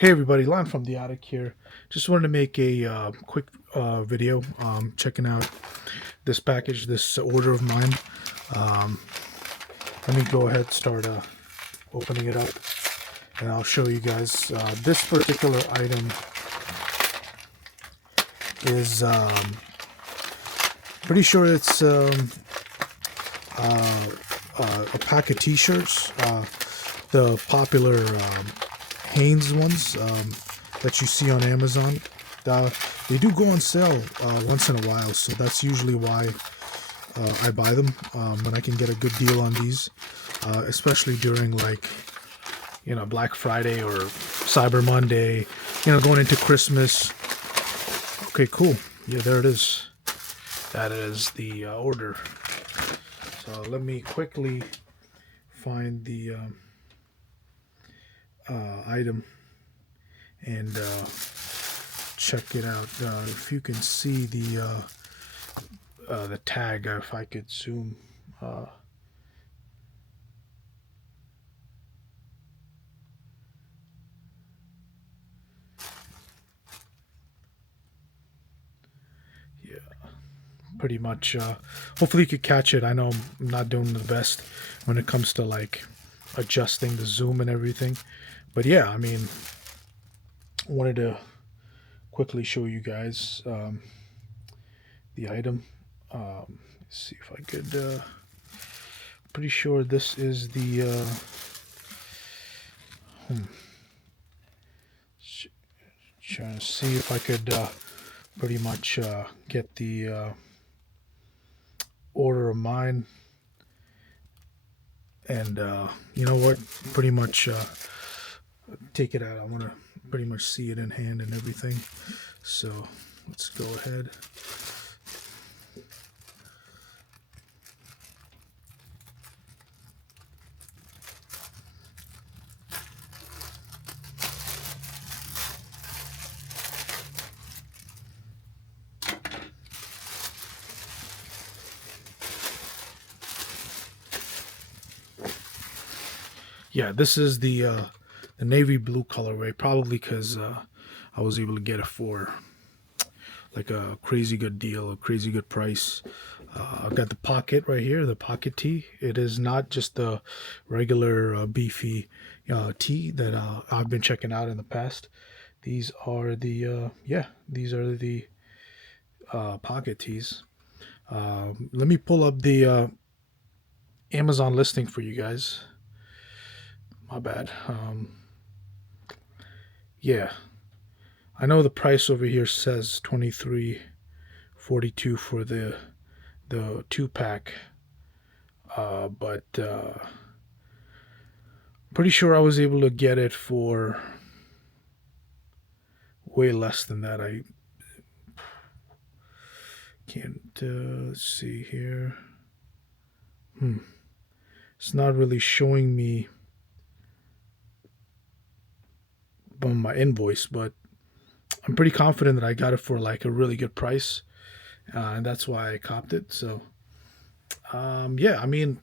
Hey everybody, Lon from the attic here. Just wanted to make a quick video checking out this package, this order of mine. Um, Let me go ahead and start opening it up, and I'll show you guys. This particular item is pretty sure it's a pack of t-shirts, the popular Hanes ones that you see on Amazon. They do go on sale once in a while, so that's usually why I buy them when I can get a good deal on these, especially during, like, Black Friday or Cyber Monday, going into Christmas. Okay, cool. Yeah, there it is. That is the order. So let me quickly find the item and check it out. If you can see the tag, if I could zoom. Yeah, pretty much. Hopefully you could catch it. I know I'm not doing the best when it comes to, like, adjusting the zoom and everything, but yeah, I mean, wanted to quickly show you guys the item. Let's see if I could. Pretty sure this is the. Trying to see if I could pretty much get the order of mine. And you know what? Pretty much take it out. I want to pretty much see it in hand and everything. So let's go ahead. Yeah, this is the navy blue colorway, probably because I was able to get it for like a crazy good deal, a crazy good price. I've got the pocket right here, the pocket tee. It is not just the regular beefy tee that I've been checking out in the past. These are the these are the pocket tees. Let me pull up the Amazon listing for you guys. My bad. Yeah, I know the price over here says $23.42 for the 2-pack, but pretty sure I was able to get it for way less than that. I can't let's see here. It's not really showing me on my invoice, but I'm pretty confident that I got it for like a really good price, and that's why I copped it. So yeah, I mean,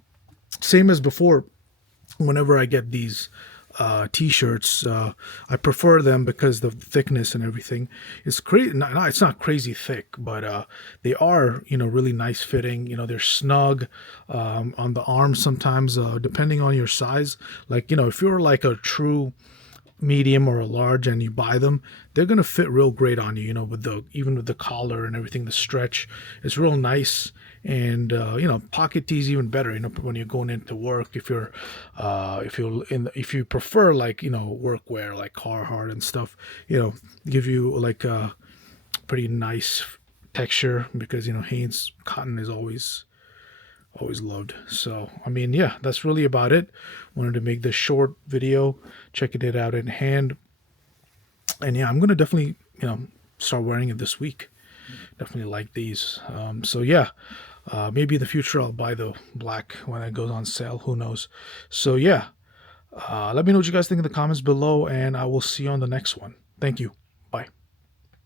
same as before. Whenever I get these t-shirts, I prefer them because the thickness and everything is crazy. No, it's not crazy thick, but they are, really nice fitting. They're snug on the arms sometimes, depending on your size. Like, if you're like a true medium or a large and you buy them, they're gonna fit real great on you, with the, even with the collar and everything. The stretch is real nice. And pocket tees even better, when you're going into work. If you're if you prefer, like, work wear like Carhartt and stuff, give you like a pretty nice texture, because Hanes cotton is always loved. So I mean, yeah, that's really about it. Wanted to make this short video, checking it out in hand. And yeah, I'm gonna definitely start wearing it this week. Definitely like these. So yeah, maybe in the future I'll buy the black when it goes on sale, who knows. So yeah, let me know what you guys think in the comments below, and I will see you on the next one. Thank you.